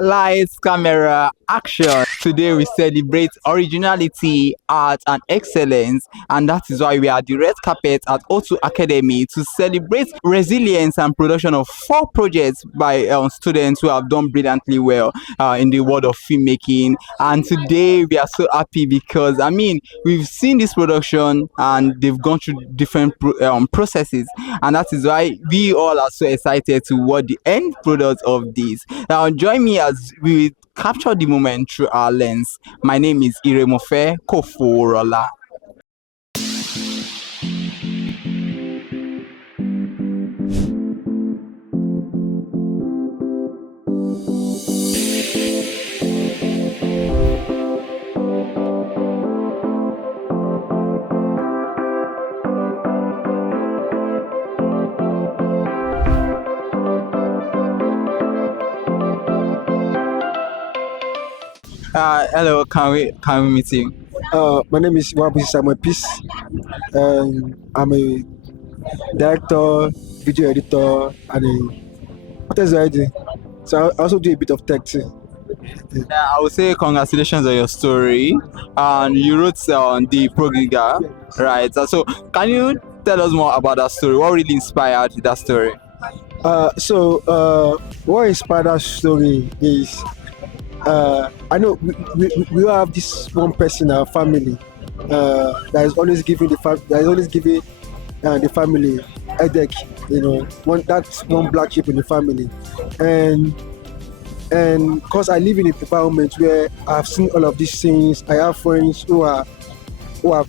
Lights, camera, action. Today we celebrate originality, art, and excellence, and that is why we are the red carpet at O2 Academy to celebrate resilience and production of four projects by students who have done brilliantly well in the world of filmmaking. And today we are so happy because we've seen this production and they've gone through different processes, and that is why we all are so excited to watch the end product of this. Now, join me as we capture the moment through our lens. My name is Iremofe Koforola. Hello, can we meet you? My name is Wabu Samuel Peace. I'm a director, video editor, and what else do I do? So I also do a bit of tech too. Yeah, I would say congratulations on your story. And you wrote on the Prodigal, right? So, can you tell us more about that story? What really inspired that story? What inspired that story is I know we all have this one person in our family that is always giving the family headache. One that's one black sheep in the family, and because I live in an environment where I've seen all of these things. I have friends who are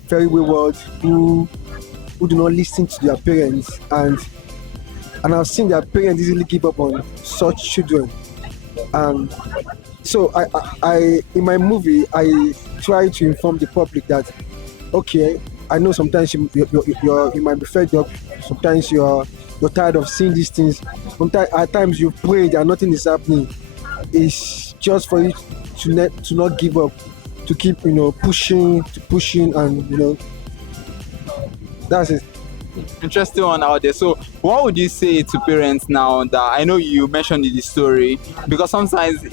very wayward, who do not listen to their parents, and I've seen their parents easily give up on such children. And so I in my movie I try to inform the public that okay, I know sometimes you might be fed up, sometimes you're tired of seeing these things. Sometimes at times you pray and nothing is happening. It's just for you to not give up, to keep pushing, and that's it. Interesting one out there. So, what would you say to parents now that I know you mentioned in the story? Because sometimes,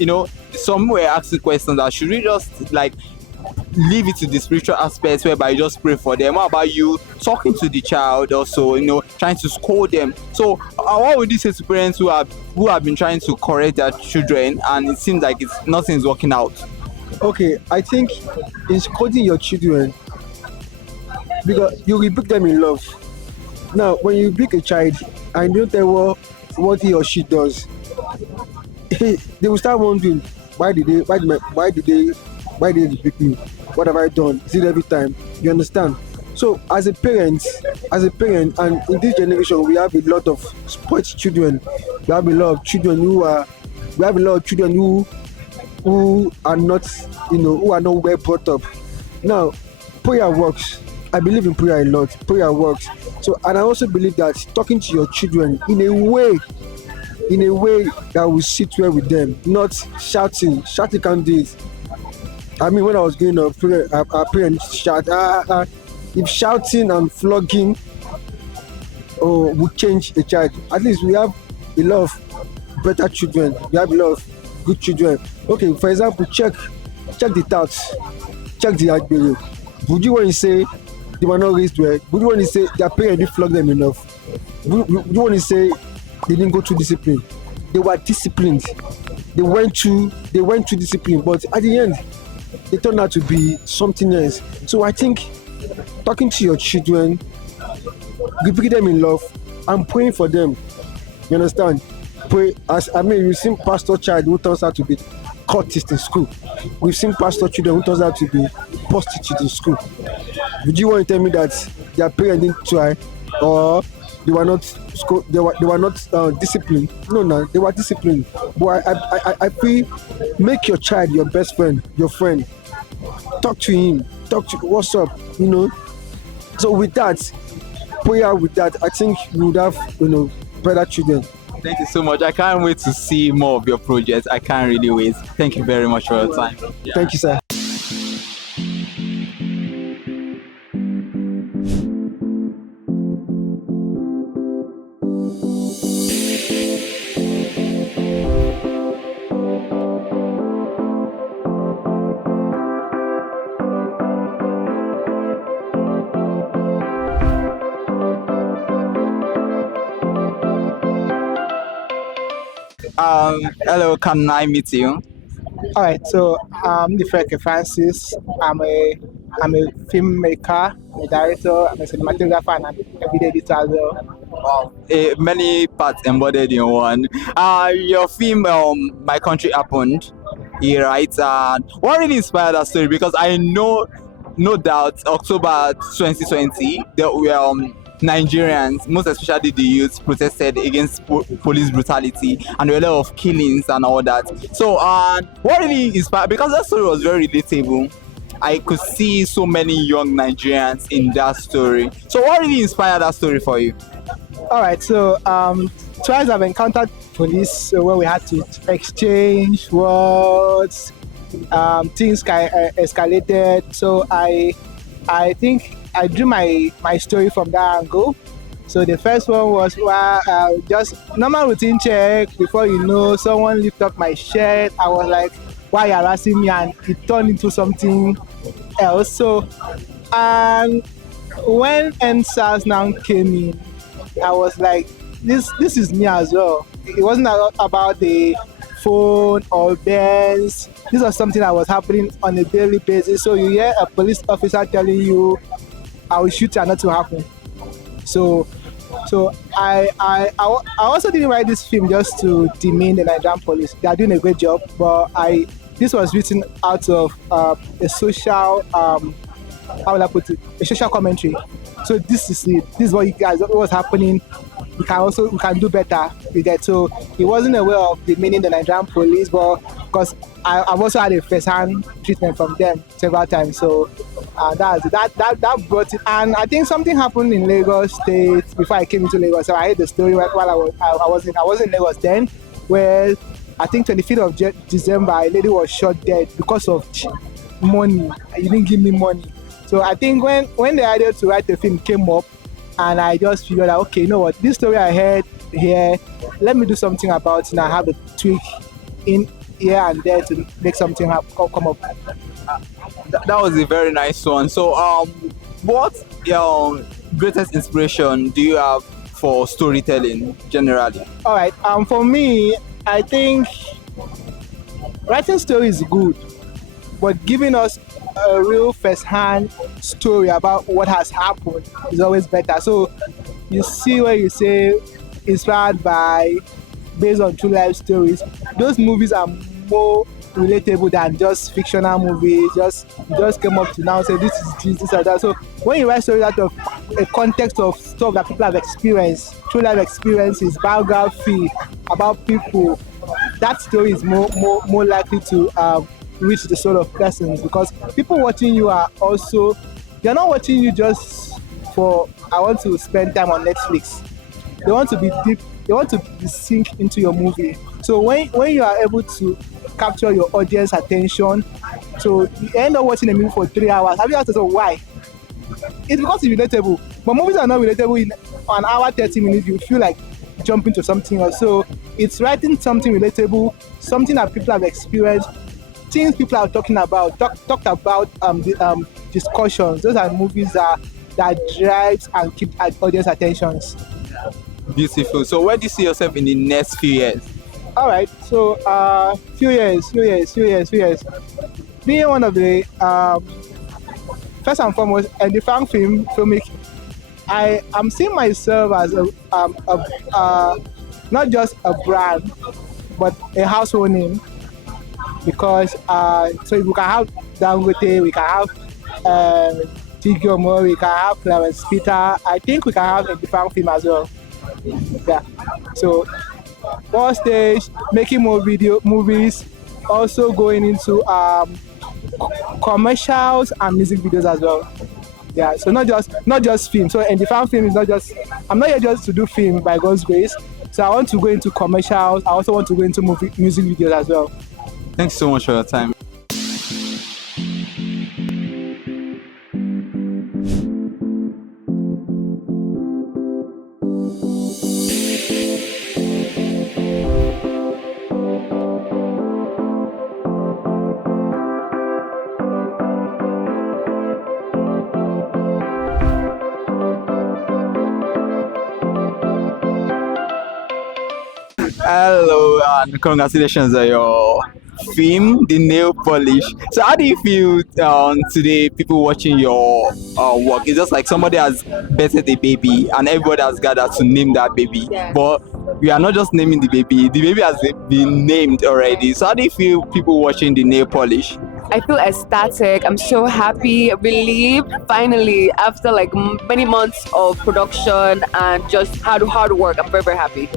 some were asking questions that should we just like leave it to the spiritual aspects whereby you just pray for them? What about you talking to the child also, trying to scold them? So, what would you say to parents who have been trying to correct their children and it seems like nothing's working out? Okay, I think in scolding your children, because you rebuke them in love. Now, when you rebuke a child and you don't tell what he or she does, they will start wondering why did they rebuke me? What have I done? Is it every time? You understand? So as a parent, and in this generation, we have a lot of sports children. We have a lot of children who are not, who are not well brought up. Now, prayer works. I believe in prayer a lot. Prayer works. So, and I also believe that talking to your children in a way that will sit well with them, not shouting. Shouting can't do it. I mean, when I was growing up, our parents shout. If shouting and flogging would change a child, at least we have a lot of better children. We have a lot of good children. Okay, for example, check the touts, check the agbero. Would you want to say they were not raised well? Would you want to say their parents didn't flog them enough? Would you want to say they didn't go through discipline? They were disciplined. They went through discipline, but at the end, they turned out to be something else. So I think talking to your children, rebuking them in love, and praying for them. You understand? Pray we've seen pastor child who turns out to be cultist in school. We've seen pastor children who turns out to be prostitutes in school. Would you want to tell me that their parents didn't try, or they were not disciplined? No, they were disciplined. But I feel, make your child your best friend, your friend. Talk to him. Talk to what's up. So with that, prayer with that, I think you would have better children. Thank you so much. I can't wait to see more of your projects. I can't really wait. Thank you very much for your time. Yeah. Thank you, sir. Hello, can I meet you? All right, so I'm Ifeke Francis. I'm a filmmaker, I'm a director, I'm a cinematographer, and I'm a video editor as well. Wow, many parts embodied in one. Your film, My Country Happened, you right? And what really inspired that story? Because I know, no doubt, October 2020, there were Nigerians, most especially the youth, protested against police brutality, and there were a lot of killings and all that. So, what really inspired? Because that story was very relatable. I could see so many young Nigerians in that story. So, what really inspired that story for you? All right, so twice I've encountered police where we had to exchange words, things escalated. So I think I drew my story from that angle. So the first one was just normal routine check. Before you know, someone lift up my shirt. I was like, "Why you harassing me?" And it turned into something else. So, and when NSAS now came in, I was like, "This is me as well." It wasn't about the phone or bands. This was something that was happening on a daily basis. So you hear a police officer telling you, "I will shoot you," and nothing will happen. So I also didn't write this film just to demean the Nigerian police. They are doing a great job, but this was written out of a social how will I put it, a social commentary. So this is it. This is what you guys, what was happening. We can do better with that. So it wasn't a way of demeaning the Nigerian police, but because I've also had a first-hand treatment from them several times. So that brought it. And I think something happened in Lagos State before I came into Lagos. So I heard the story while I was in Lagos then, where I think 25th of December, a lady was shot dead because of money. You didn't give me money. So I think when the idea to write the film came up, and I just figured out, okay, you know what, this story I heard here, let me do something about it and I have a tweak in here and there to make something come up. That was a very nice one. So, what greatest inspiration do you have for storytelling generally? All right. For me, I think writing stories is good, but giving us a real first-hand story about what has happened is always better. So you see where you say inspired by, based on true life stories, those movies are more relatable than just fictional movies. Just came up to now say this is this or that. So when you write stories out of a context of stuff that people have experienced, true life experiences, biography about people, that story is more likely to reach the soul of persons, because people watching you are also, they're not watching you just for, I want to spend time on Netflix. They want to be deep, they want to be sink into your movie. So when you are able to capture your audience attention, so you end up watching a movie for 3 hours. Have you asked yourself why? It's because it's relatable. But movies are not relatable. In an hour 30 minutes you feel like jumping to something else. So it's writing something relatable, something that people have experienced, things people are talking about, talked about discussions. Those are movies that drives and keep audience attentions. Beautiful. So, where do you see yourself in the next few years? All right. So few years. Being one of the first and foremost, and the fan filmmaking, I am seeing myself as a not just a brand, but a household name. Because so we can have Dangote, we can have Tigomo, we can have Clarence Peter. I think we can have a different film as well. Yeah. So one stage, making more movies, also going into commercials and music videos as well. Yeah. So not just film. So and the fan film is not just, I'm not here just to do film by God's grace. So I want to go into commercials. I also want to go into music videos as well. Thanks so much for your time. Hello, and congratulations on your film, The Nail Polish. So, how do you feel today? People watching your work, it's just like somebody has betted a baby, and everybody has gathered to name that baby. Yeah. But we are not just naming the baby; the baby has been named already. So, how do you feel people watching The Nail Polish? I feel ecstatic. I'm so happy, relieved. Finally, after like many months of production and just hard work, I'm very happy.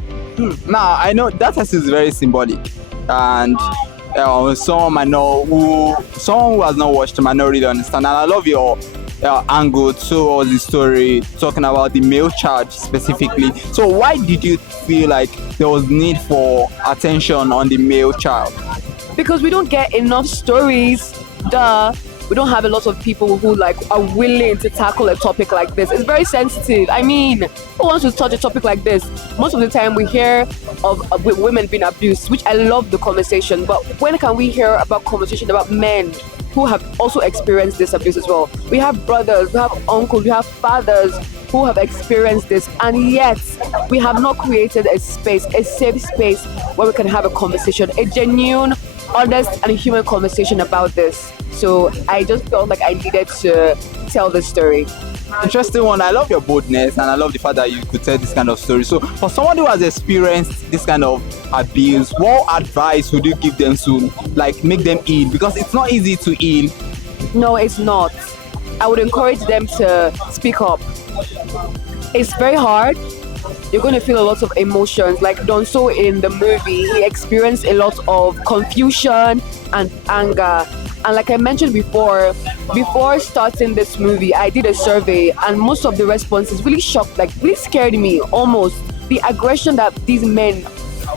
Now I know that is very symbolic, and someone who has not watched might not really understand. And I love your angle towards the story, talking about the male child specifically. So why did you feel like there was need for attention on the male child? Because we don't get enough stories. We don't have a lot of people who like are willing to tackle a topic like this. It's very sensitive. I mean, who wants to touch a topic like this? Most of the time we hear of women being abused, which I love the conversation, but when can we hear about conversation about men who have also experienced this abuse as well? We have brothers, we have uncles, we have fathers who have experienced this, and yet we have not created a space, a safe space where we can have a conversation, a genuine, honest and human conversation about this. So I just felt like I needed to tell the story. Interesting one. I love your boldness, and I love the fact that you could tell this kind of story. So for someone who has experienced this kind of abuse, what advice would you give them to like make them heal? Because it's not easy to heal. No, it's not. I would encourage them to speak up. It's very hard. You're going to feel a lot of emotions. Like Donso in the movie, he experienced a lot of confusion and anger. And like I mentioned before starting this movie, I did a survey, and most of the responses really shocked, like really scared me almost. The aggression that these men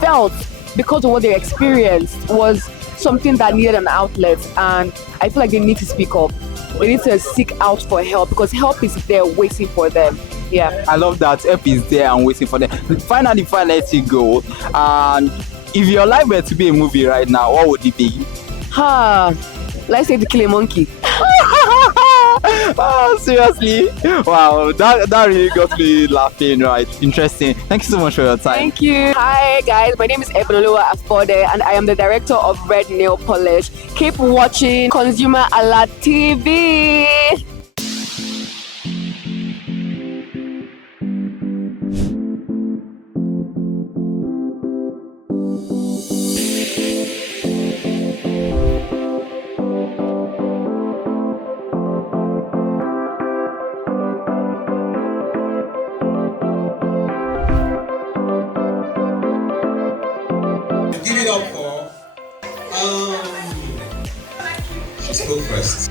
felt because of what they experienced was something that needed an outlet, and I feel like they need to speak up. They need to seek out for help, because help is there waiting for them. Yeah. I love that help is there and waiting for them. Finally, if I let you go, and if your life were to be a movie right now, what would it be? Let's say To Kill a Monkey. Oh, seriously? Wow, that really got me laughing, right? Interesting. Thank you so much for your time. Thank you. Hi guys, my name is Ebenolowa Afode, and I am the director of Red Nail Polish. Keep watching ConsumerHalla TV. Give it up for she spoke first.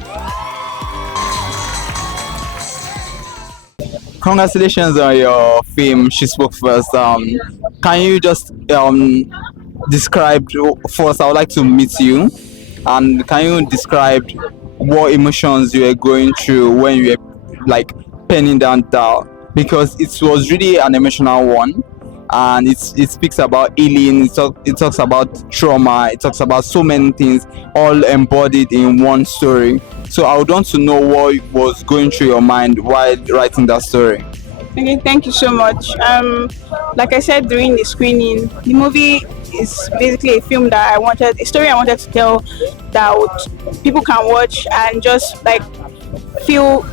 Congratulations on your film, She Spoke First. Can you just describe, first I would like to meet you, and can you describe what emotions you were going through when you were like penning down, because it was really an emotional one, and it speaks about healing, it talks about trauma, it talks about so many things all embodied in one story. So I would want to know what was going through your mind while writing that story. Okay, thank you so much. Like I said during the screening, the movie is basically a film that a story I wanted to tell that people can watch and just like feel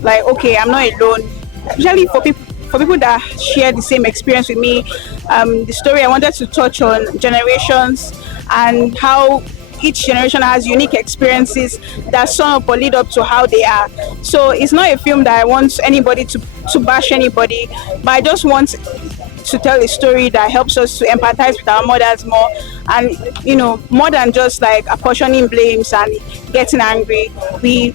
like, okay, I'm not alone. Especially for people that share the same experience with me. The story I wanted to touch on generations and how each generation has unique experiences that sum up or lead up to how they are. So it's not a film that I want anybody to bash anybody, but I just want to tell a story that helps us to empathize with our mothers more, and more than just like apportioning blames and getting angry. We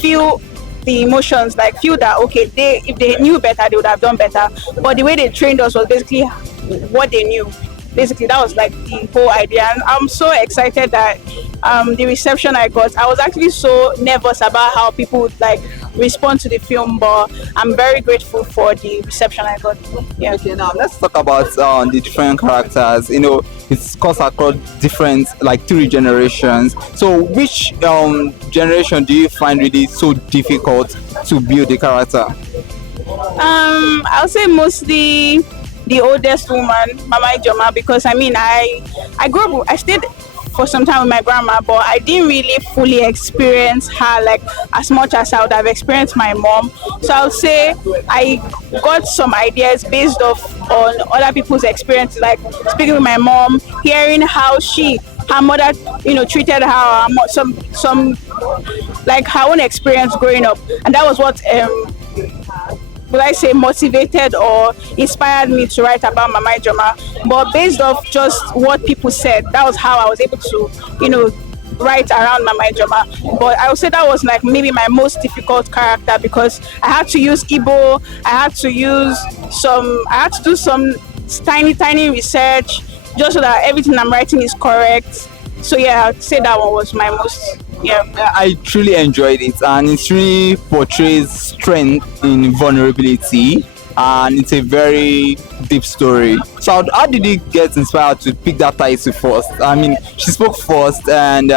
feel the emotions, like feel that okay, if they knew better, they would have done better. But the way they trained us was basically what they knew. Basically, that was like the whole idea, and I'm so excited that the reception I got. I was actually so nervous about how people would like respond to the film, but I'm very grateful for the reception I got. Yeah. Okay, now let's talk about the different characters. It's cuts across different, like 3 generations. So which generation do you find really so difficult to build the character? I'll say mostly the oldest woman, Mama Ijoma, because I mean, I grew up, I stayed for some time with my grandma, but I didn't really fully experience her like as much as I would have experienced my mom. So I would say I got some ideas based off on other people's experiences, like speaking with my mom, hearing how her mother, treated her, some like her own experience growing up, and that was what would I say motivated or inspired me to write about Mama Ijoma. But based off just what people said, that was how I was able to, write around Mama Ijoma. But I would say that was like maybe my most difficult character because I had to use Igbo, I had to do some tiny research just so that everything I'm writing is correct. So yeah, I'd say that one was my most. Yeah, I truly enjoyed it, and it really portrays strength in vulnerability, and it's a very deep story. So, how did you get inspired to pick that title first? I mean, she spoke first, and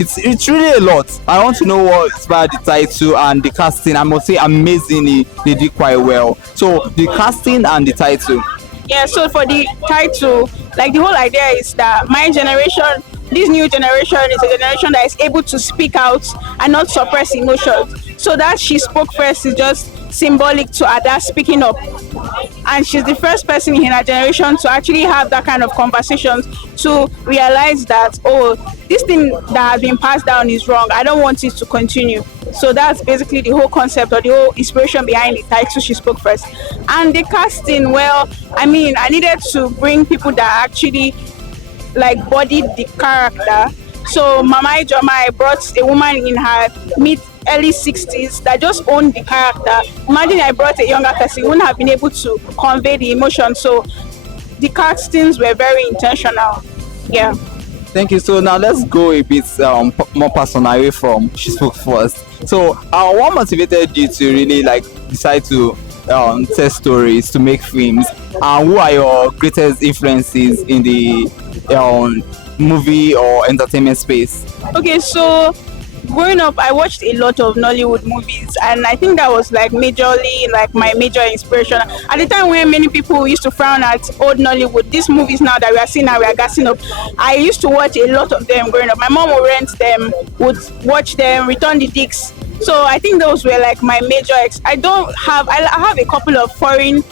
it's really a lot. I want to know what inspired the title and the casting. I must say, amazingly, they did quite well. So, the casting and the title. Yeah, so for the title, like the whole idea is that my generation, this new generation is a generation that is able to speak out and not suppress emotions. So that she spoke first is just symbolic to Ada speaking up. And she's the first person in her generation to actually have that kind of conversations, to realize that, oh, this thing that has been passed down is wrong. I don't want it to continue. So that's basically the whole concept or the whole inspiration behind the title. She spoke first. And the casting, well, I mean, I needed to bring people that actually like bodied the character. So Mama Ijoma, I brought a woman in her early 60s that just owned the character. Imagine I brought a younger person who wouldn't have been able to convey the emotion. So the castings were very intentional. Yeah. Thank you. So now let's go a bit more personal away from she spoke first. So what motivated you to really like decide to tell stories, to make films, and who are your greatest influences in the movie or entertainment space? Okay, so growing up, I watched a lot of Nollywood movies, and I think that was like majorly like my major inspiration. At the time when many people used to frown at old Nollywood, these movies now that we are seeing now, we are gassing up. I used to watch a lot of them growing up. My mom would rent them, would watch them, return the discs. So I think those were like my major. I have a couple of foreign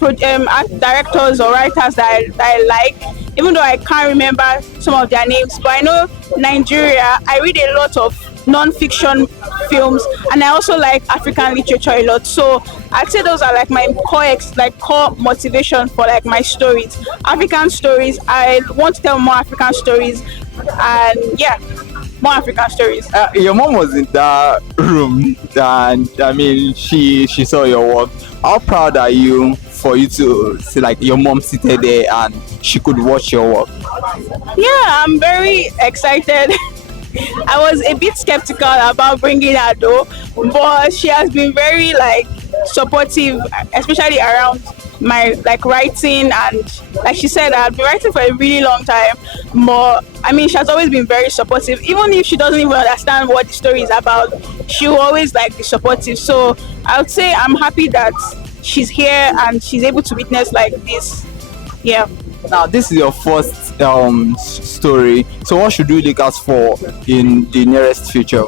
directors or writers that I like, even though I can't remember some of their names. But I know Nigeria, I read a lot of non-fiction films, and I also like African literature a lot. So I'd say those are like my core motivation for like my stories. African stories. I want to tell more African stories, and yeah, more African stories. Your mom was in that room, and I mean, she saw your work. How proud are you for you to see like your mom seated there and she could watch your work? Yeah, I'm very excited. I was a bit skeptical about bringing her though, but she has been very like supportive, especially around my like writing, and like she said, I've been writing for a really long time, but I mean, she has always been very supportive. Even if she doesn't even understand what the story is about, she will always like be supportive. So I would say I'm happy that she's here and she's able to witness like this. Yeah. Now this is your first story, so what should we look out for in the nearest future?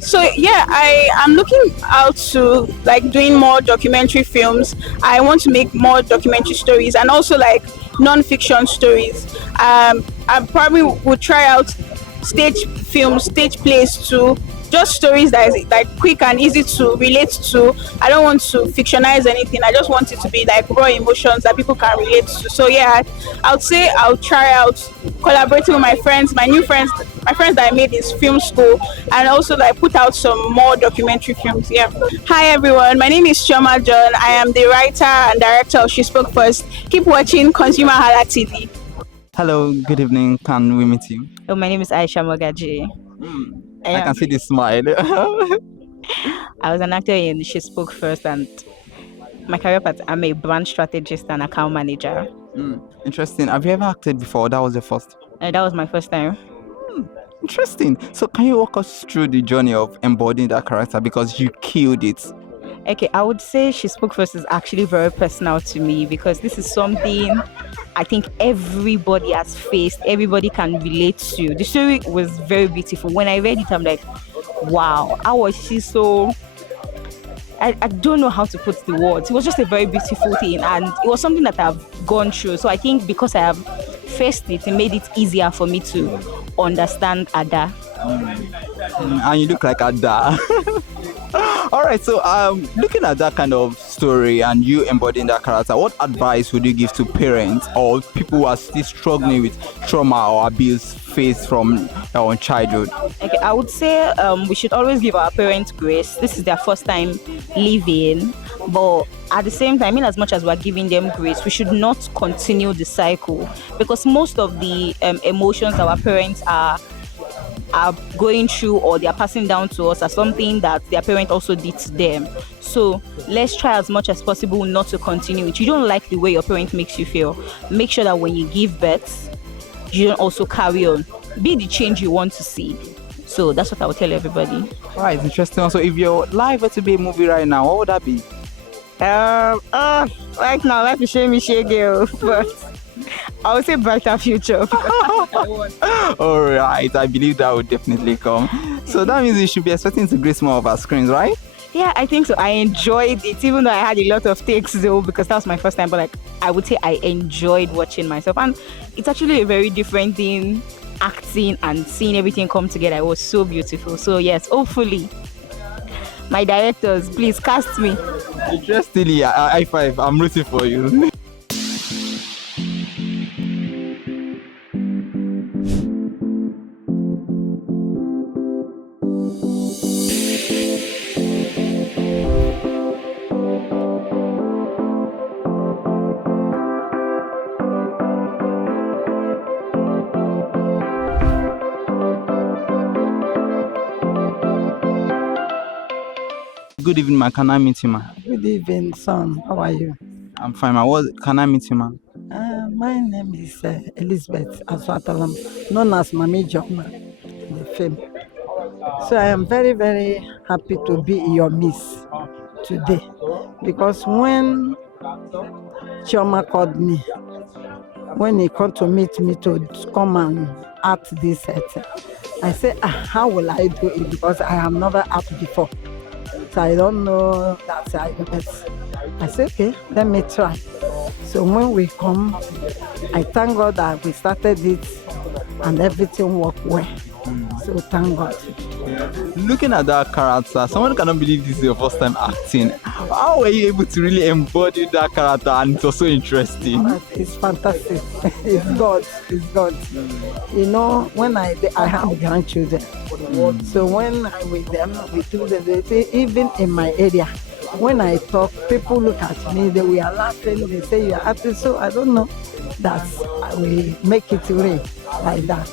So yeah, I am looking out to like doing more documentary films. I want to make more documentary stories and also like non-fiction stories. I probably would try out stage films, stage plays too. Just stories that is like quick and easy to relate to. I don't want to fictionize anything. I just want it to be like raw emotions that people can relate to. So yeah, I would say I'll try out collaborating with my friends, my friends that I made in film school, and also like put out some more documentary films. Yeah. Hi everyone, my name is Chioma John. I am the writer and director of She Spoke First. Keep watching ConsumerHalla TV. Hello, good evening. Can we meet you? Oh, my name is Aisha Mogaji. I can see the smile. I was an actor in She Spoke First, and my career path, I'm a brand strategist and account manager. Interesting. Have you ever acted before? That was the first. That was my first time. Interesting. So can you walk us through the journey of embodying that character, because you killed it? Okay, I would say She Spoke First is actually very personal to me because this is something I think everybody has faced, everybody can relate to. The story was very beautiful. When I read it, I'm like, wow, how was she so. I don't know how to put the words. It was just a very beautiful thing, and it was something that I've gone through. So I think because I have faced it, it made it easier for me to understand Ada. And you look like Ada. All right, so looking at that kind of story and you embodying that character, what advice would you give to parents or people who are still struggling with trauma or abuse faced from their own childhood? Okay, I would say we should always give our parents grace. This is their first time living, but at the same time, in as much as we're giving them grace, we should not continue the cycle because most of the emotions our parents are going through or they are passing down to us are something that their parent also did to them. So let's try as much as possible not to continue it. You don't like the way your parent makes you feel. Make sure that when you give birth, you don't also carry on. Be the change you want to see. So that's what I would tell everybody. All right, interesting. So if your life were to be a movie right now, what would that be? Right now, life is showing me girl, but I would say brighter future. All right, I believe that would definitely come. So that means you should be expecting to grace more of our screens, right? Yeah, I think so. I enjoyed it, even though I had a lot of takes though, because that was my first time. But like, I would say I enjoyed watching myself, and it's actually a very different thing, acting and seeing everything come together. It was so beautiful. So yes, hopefully, my directors, please cast me. Interestingly, high five. I'm rooting for you. Good evening, man. Can I meet you, man? Good evening, son. How are you? I'm fine, man. Can I meet you, man? My name is Elizabeth Aswatalam, known as Mami Joma in the film. So I am very, very happy to be in your midst today because when Chioma called me, when he came to meet me to come and act this set, I said, how will I do it? Because I have never acted before. So I don't know that I said, okay, let me try. So when we come, I thank God that we started it and everything worked well. So thank God. Looking at that character, someone cannot believe this is your first time acting. How were you able to really embody that character and it was so interesting? It's fantastic. It's God. It's God. You know, when I have grandchildren, so when I'm with them, we do even in my area, when I talk, people look at me, they are laughing, they say you're acting, so I don't know that we make it real like that.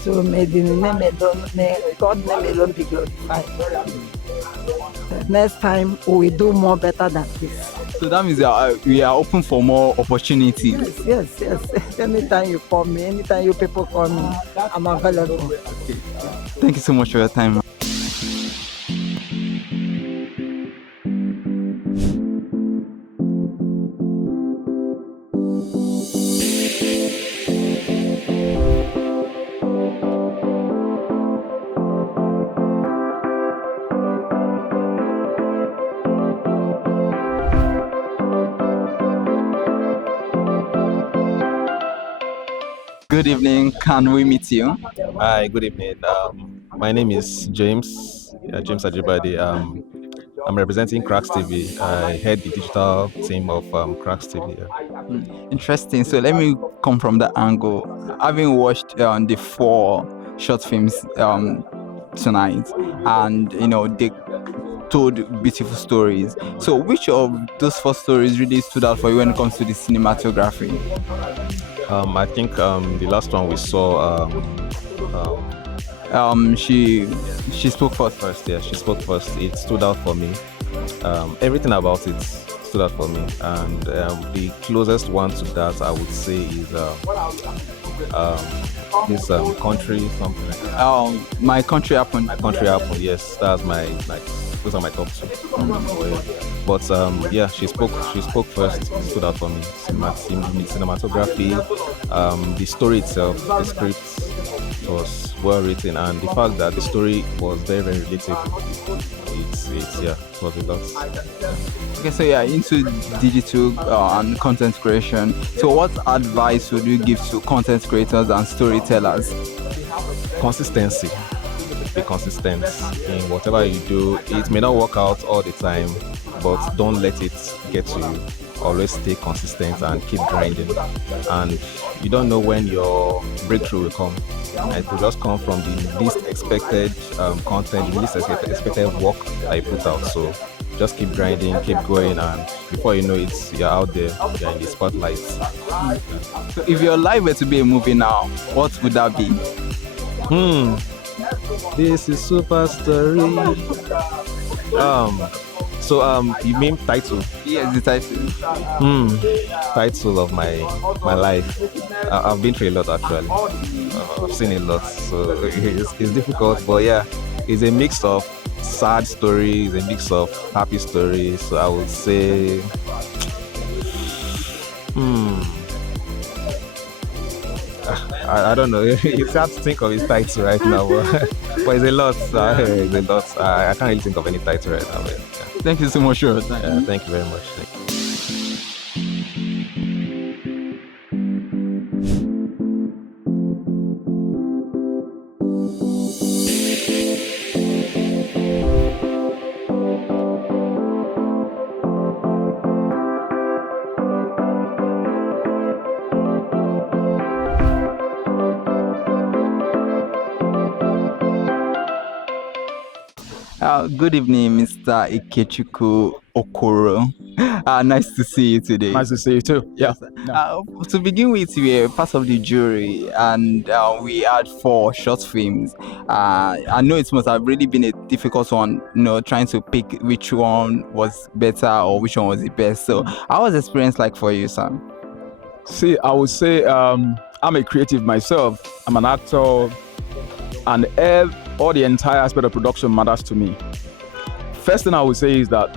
So may the name alone, may God name alone be glorified. The next time we will do more better than this. So that means we are open for more opportunities. Yes. Anytime you call me, anytime you people call me, I'm available. Okay. Thank you so much for your time. Good evening. Can we meet you? Hi, good evening. My name is James Ajibade. I'm representing Cracks TV. I head the digital team of Cracks TV. Interesting. So let me come from that angle. Having watched the 4 short films tonight, and they told beautiful stories. So which of those 4 stories really stood out for you when it comes to the cinematography? I think the last one we saw, she spoke first. Yeah, she spoke first. It stood out for me. Everything about it stood out for me, and the closest one to that I would say is this country something. My country happened. My country happened. Yes, that's my Those are my top two. But yeah, she spoke first, stood out for me. Cinematography, the story itself, the script was well written, and the fact that the story was very, very relatable. It was a lot. Okay, so yeah, into digital and content creation. So what advice would you give to content creators and storytellers? Consistency. Be consistent in whatever you do. It may not work out all the time, but don't let it get to you. Always stay consistent and keep grinding. And you don't know when your breakthrough will come. It will just come from the least expected content, the least expected work that you put out. So just keep grinding, keep going, and before you know it, you're out there, you're in the spotlight. So if your life were to be a movie now, what would that be? This is super story. You mean title? Yes, the title. Title of my life. I've been through a lot actually. I've seen a lot, so it's difficult. But yeah, it's a mix of sad stories, a mix of happy stories. So I would say, I don't know. It's hard to think of his title right now, but it's a lot. It's a lot. I can't really think of any title right now. But, yeah. Thank you so much for your time. Yeah, thank you very much. Thank you. Good evening, Mr. Ikechukwu Okoro. Nice to see you today. Nice to see you too. Yeah. To begin with, we are part of the jury, and we had 4 short films. I know it must have really been a difficult one, trying to pick which one was better or which one was the best. So, how was the experience like for you, Sam? See, I would say I'm a creative myself. I'm an actor, and all the entire aspect of production matters to me. First thing I would say is that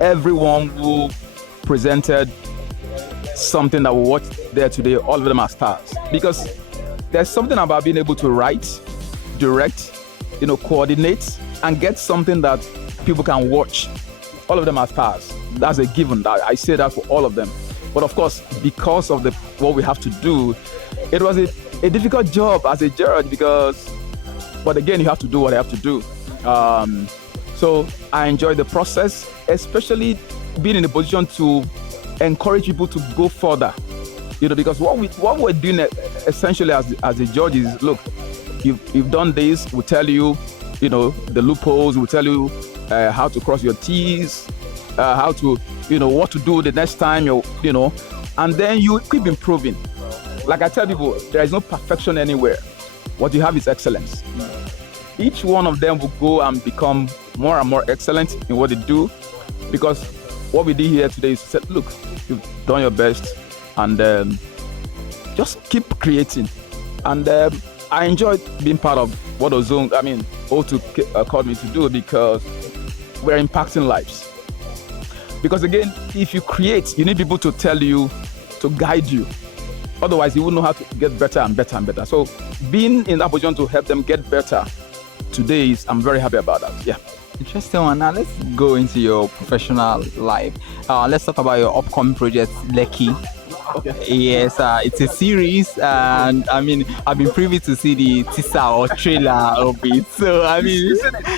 everyone who presented something that we watched there today, all of them are stars. Because there's something about being able to write, direct, coordinate, and get something that people can watch. All of them are stars. That's a given. I say that for all of them. But of course, because of what we have to do, it was a difficult job as a judge but again, you have to do what I have to do. So I enjoy the process, especially being in a position to encourage people to go further. Because what we're doing essentially as a judge is, look, you've done this, we'll tell you, the loopholes, we'll tell you how to cross your T's, how to, what to do the next time, and then you keep improving. Like I tell people, there is no perfection anywhere. What you have is excellence. Each one of them will go and become more and more excellent in what they do, because what we did here today is say, look, you've done your best, and just keep creating. And I enjoyed being part of what O2 called me to do, because we're impacting lives. Because again, if you create, you need people to tell you, to guide you. Otherwise, you won't know how to get better and better and better. So being in that position to help them get better today, I'm very happy about that. Yeah. Interesting one. Now let's go into your professional life. Let's talk about your upcoming project, Lekki. Okay. Yes, it's a series, and I've been privy to see the teaser or trailer of it. So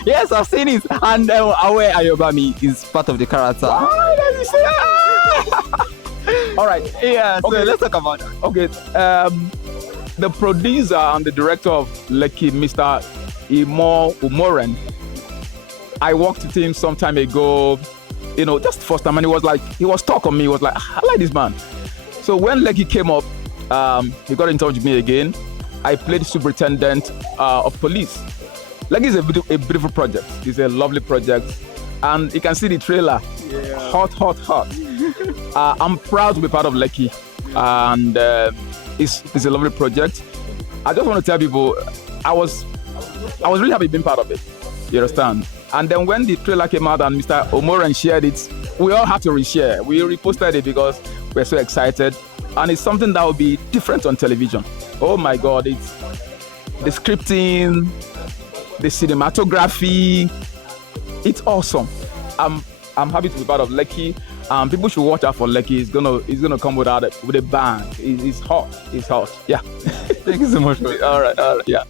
yes, I've seen it, and Awe Ayobami is part of the character. All right. Yeah. So okay. Let's talk about that. Okay. The producer and the director of Lekki, Mr. Imo Umoren, I worked with him some time ago. Just first time, and he was talking on me. He was like, I like this man. So when Lekki came up, he got in touch with me again. I played superintendent of police. Lekki is a beautiful project. It's a lovely project, and you can see the trailer. Yeah. Hot. I'm proud to be part of Lekki, and it's a lovely project. I just want to tell people, I was really happy being part of it. You understand? And then when the trailer came out and Mr. Omoran shared it, we all had to reshare. We reposted it because we're so excited. And it's something that will be different on television. Oh my God, it's the scripting, the cinematography. It's awesome. I'm happy to be part of Lekki. People should watch out for Lekki. It's gonna come with a bang. It's hot. It's hot. Yeah. Thank you so much for it. All right. Yeah.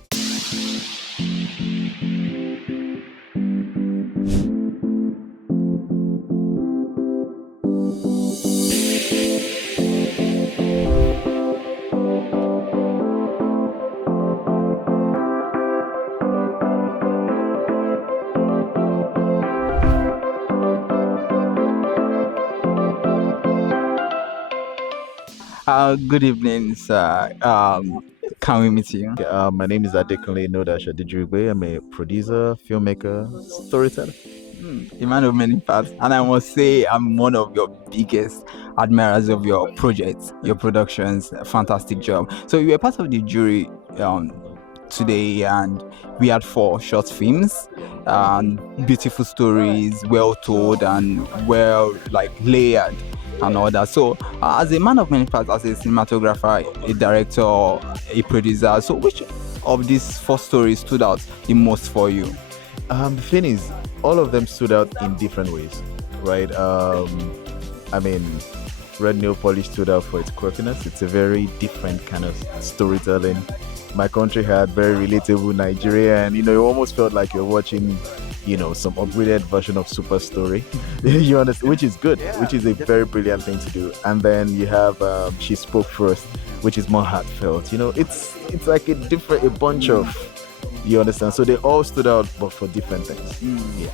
Good evening, sir. Can we meet you? My name is Adekunle Nodasha Dijurigbe. I'm a producer, filmmaker, storyteller. A man of many parts, and I must say I'm one of your biggest admirers of your projects, your productions. Fantastic job. So you were part of the jury today, and we had 4 short films, beautiful stories, well told and well layered and all that. So as a man of many parts, as a cinematographer, a director, a producer, so which of these 4 stories stood out the most for you? The thing is, all of them stood out in different ways, right? Red Nail Polish stood out for its quirkiness. It's a very different kind of storytelling. My country had very relatable Nigeria, and it almost felt like you're watching some upgraded version of Super Story. You understand, which is good, which is a very brilliant thing to do. And then you have She Spoke First, which is more heartfelt. It's like a bunch of, you understand. So they all stood out, but for different things. Yeah.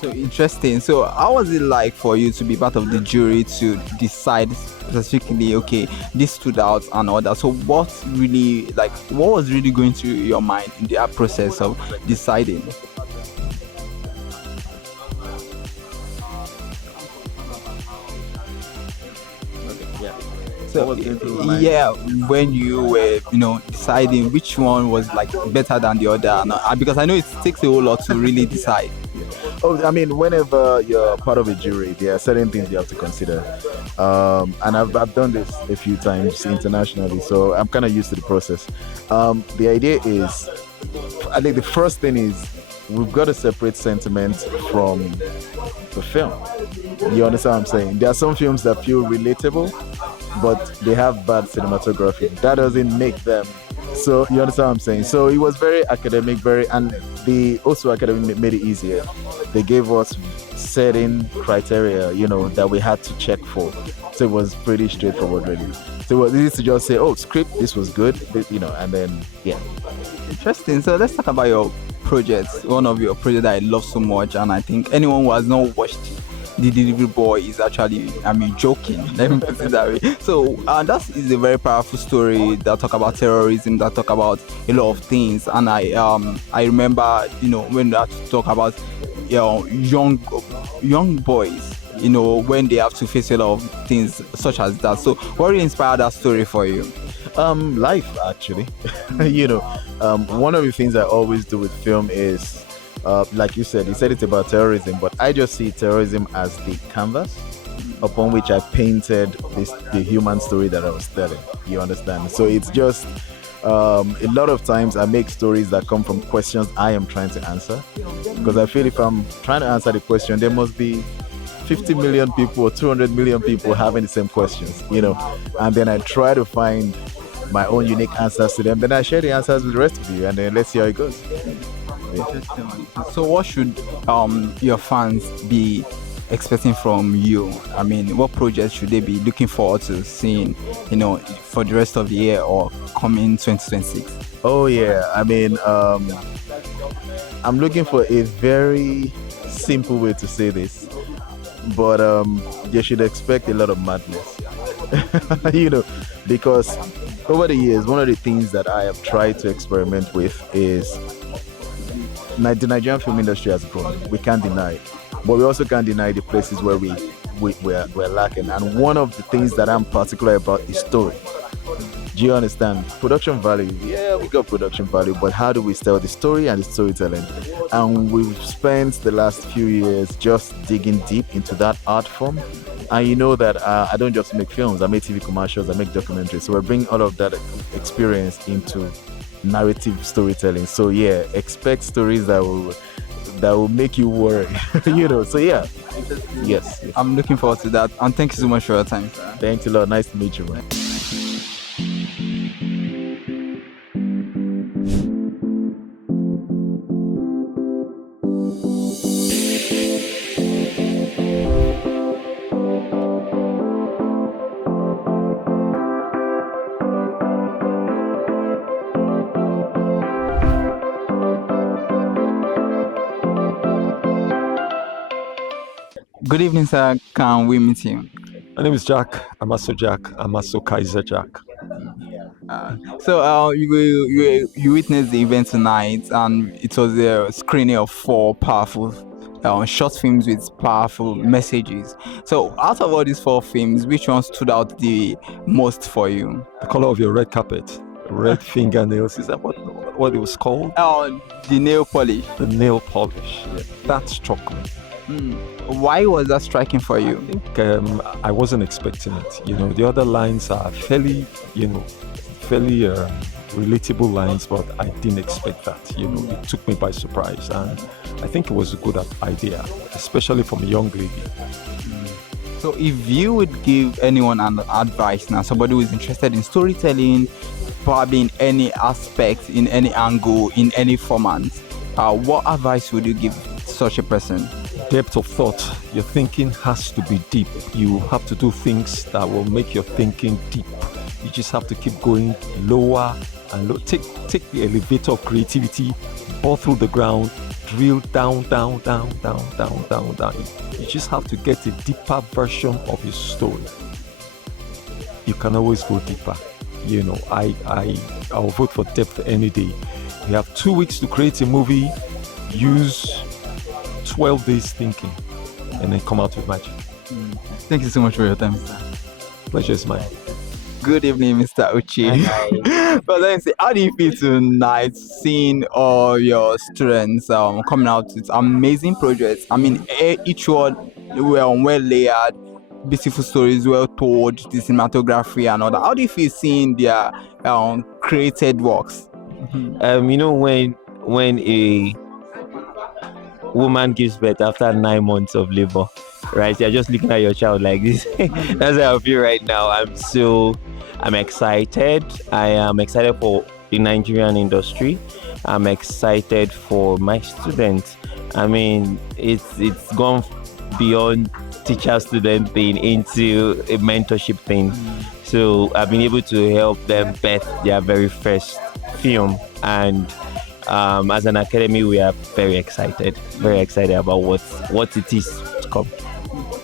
So interesting. So how was it like for you to be part of the jury to decide specifically, okay, this stood out and all that? So what was really going through your mind in the process of deciding? So, when you were, deciding which one was better than the other, because I know it takes a whole lot to really decide. Whenever you're part of a jury, there are certain things you have to consider. And I've done this a few times internationally, so I'm kind of used to the process. The idea is, I think the first thing is, we've got to separate sentiment from the film. You understand what I'm saying? There are some films that feel relatable, but they have bad cinematography. That doesn't make them. So you understand what I'm saying? So it was very academic, and the also academic made it easier. They gave us certain criteria, that we had to check for. So it was pretty straightforward, really. So it was easy to just say, oh, script, this was good, and then, yeah. Interesting. So let's talk about your projects. One of your projects that I love so much, and I think anyone who has not watched The Delivery Boy is actually, joking. Let me put it that way. So that is a very powerful story that talk about terrorism, that talk about a lot of things. And I remember, when that talk about young boys, when they have to face a lot of things such as that. So what really inspired that story for you? Life, actually. One of the things I always do with film is, like you said it's about terrorism, but I just see terrorism as the canvas upon which I painted the human story that I was telling. You understand? So it's just a lot of times I make stories that come from questions I am trying to answer, because I feel if I'm trying to answer the question, there must be 50 million people or 200 million people having the same questions, and then I try to find my own unique answers to them. Then I share the answers with the rest of you, and then let's see how it goes. Yeah. So what should your fans be expecting from you? What projects should they be looking forward to seeing, for the rest of the year or coming 2026? Oh yeah, I'm looking for a very simple way to say this, but you should expect a lot of madness. Because over the years, one of the things that I have tried to experiment with is the Nigerian film industry has grown. We can't deny it. But we also can't deny the places where we're lacking. And one of the things that I'm particular about is story. Do you understand? Production value, yeah, we got production value, but how do we tell the story and the storytelling? And we've spent the last few years just digging deep into that art form. And you know that I don't just make films, I make TV commercials, I make documentaries. So we're bringing all of that experience into narrative storytelling. So yeah, expect stories that will make you worry. So yeah. Yes. I'm looking forward to that. And thank you so much for your time, sir. Thanks a lot. Nice to meet you, man. Good evening, sir. Can we meet you? My name is Jack. Amaso Jack. Amaso Kaiser Jack. So you witnessed the event tonight, and it was a screening of 4 powerful short films with powerful messages. So out of all these 4 films, which one stood out the most for you? The color of your red carpet, red fingernails. Is that what it was called? The nail polish. The nail polish. Yeah, that struck me. Why was that striking for you? I think I wasn't expecting it. The other lines are fairly relatable lines, but I didn't expect that. It took me by surprise, and I think it was a good idea, especially from a young lady. So if you would give anyone an advice now, somebody who is interested in storytelling, probably in any aspect, in any angle, in any format, what advice would you give such a person? Depth of thought. Your thinking has to be deep. You have to do things that will make your thinking deep. You just have to keep going lower and low. Take the elevator of creativity, all through the ground, drill down. You just have to get a deeper version of your story. You can always go deeper. I'll vote for depth any day. You have 2 weeks to create a movie. Use 12 days thinking, and then come out with magic. Thank you so much for your time, sir. Pleasure is mine. Good evening, Mr. Uchi. But let me say, how do you feel tonight seeing all your students coming out with amazing projects? I mean, each one were well layered, beautiful stories, well told, the cinematography and all that. How do you feel seeing their created works? When a woman gives birth after 9 months of labor, right? You're just looking at your child like this. That's how I feel right now. I'm excited. I am excited for the Nigerian industry. I'm excited for my students. I mean, it's gone beyond teacher-student thing into a mentorship thing. So I've been able to help them birth their very first film, and as an academy, we are very excited about what it is to come.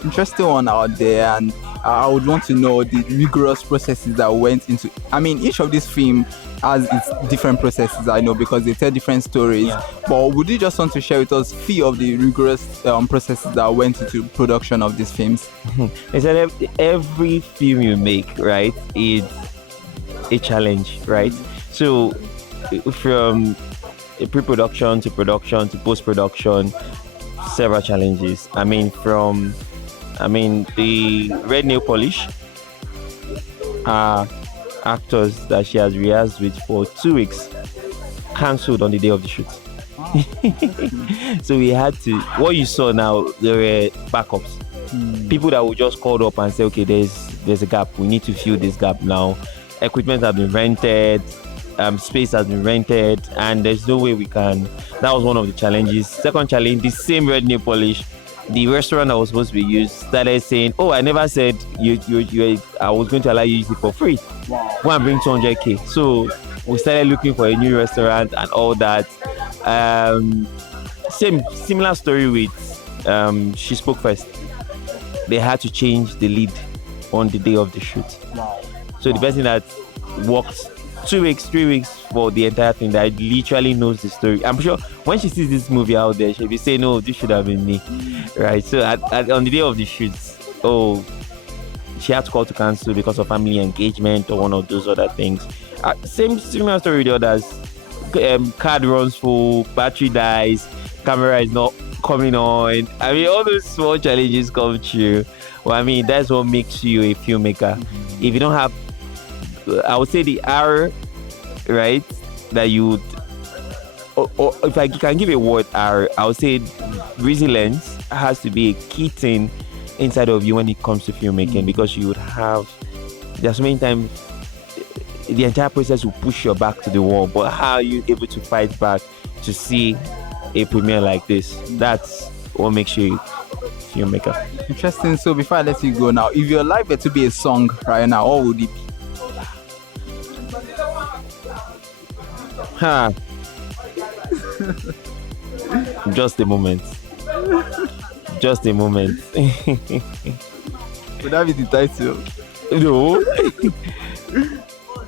Interesting one out there, and I would want to know the rigorous processes that went into. I mean, each of these films has its different processes, I know, because they tell different stories. Yeah. But would you just want to share with us few of the rigorous processes that went into production of these films? It's that every film you make, right, is a challenge, right? So from pre-production to production to post-production, several challenges. I mean, the red nail polish actors that she has rehearsed with for 2 weeks cancelled on the day of the shoot. So we had to, what you saw now, there were backups. People that would just call up and say, okay, there's a gap, we need to fill this gap now. Equipment has been rented, space has been rented, and there's no way we can. That was one of the challenges. Second challenge, the same red nail polish, the restaurant that was supposed to be used started saying, oh, I never said I was going to allow you to use it for free. Wow. Go and bring 200K. So we started looking for a new restaurant and all that. Similar story with She Spoke First. They had to change the lead on the day of the shoot. Wow. So the person that worked 2 weeks, 3 weeks for the entire thing, that literally knows the story. I'm sure when she sees this movie out there, she'll be saying, no, this should have been me. Right? So on the day of the shoots, she had to call to cancel because of family engagement or one of those other things. Same similar story with the others. Card runs full, battery dies, camera is not coming on. I mean, all those small challenges come true. Well, I mean, that's what makes you a filmmaker. If you don't have, I would say the R, right, that you would, or if I can give a word R, I would say resilience has to be a key thing inside of you when it comes to filmmaking, because you would have, there's many times the entire process will push your back to the wall, but how are you able to fight back to see a premiere like this? That's what makes you a filmmaker. Interesting. So before I let you go now, if your life were to be a song right now, what would it be? Huh. Just a moment. Just a moment. Would that be the title? No.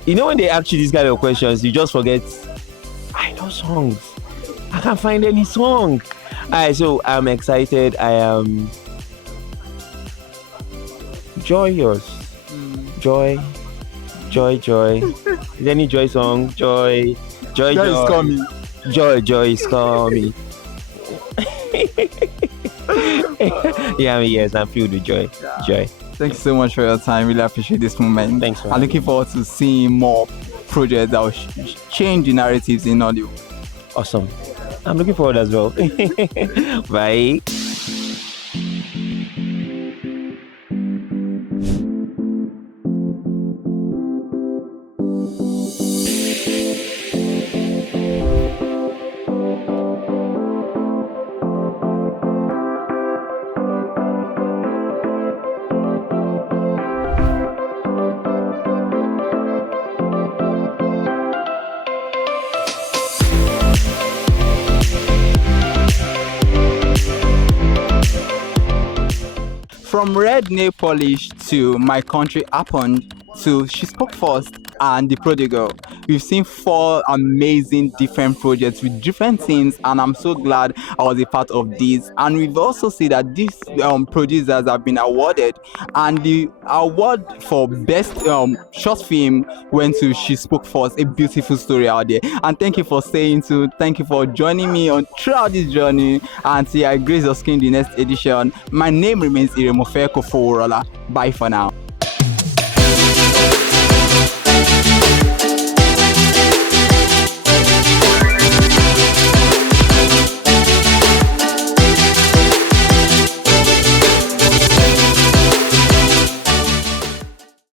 You know, when they ask you these kind of questions, you just forget. I know songs. I can't find any song. Alright, so I'm excited. I am joyous. Joy. Is there any joy song? Joy is coming. Joy is coming. Yeah, I mean, yes, I'm filled with joy. Joy. Thank you so much for your time. Really appreciate this moment. Thanks. I'm looking forward to seeing more projects that will change the narratives in audio. Awesome. I'm looking forward as well. Bye. From Red Nail Polish to My Country Happened to She Spoke First and The Prodigal, we've seen 4 amazing different projects with different themes, and I'm so glad I was a part of this. And we've also seen that these producers have been awarded, and the award for best short film went to She Spoke First, a beautiful story out there. And thank you for staying tuned. Thank you for joining me on throughout this journey, and see I grace your skin the next edition. My name remains Iremofeko Foworola. Bye for now.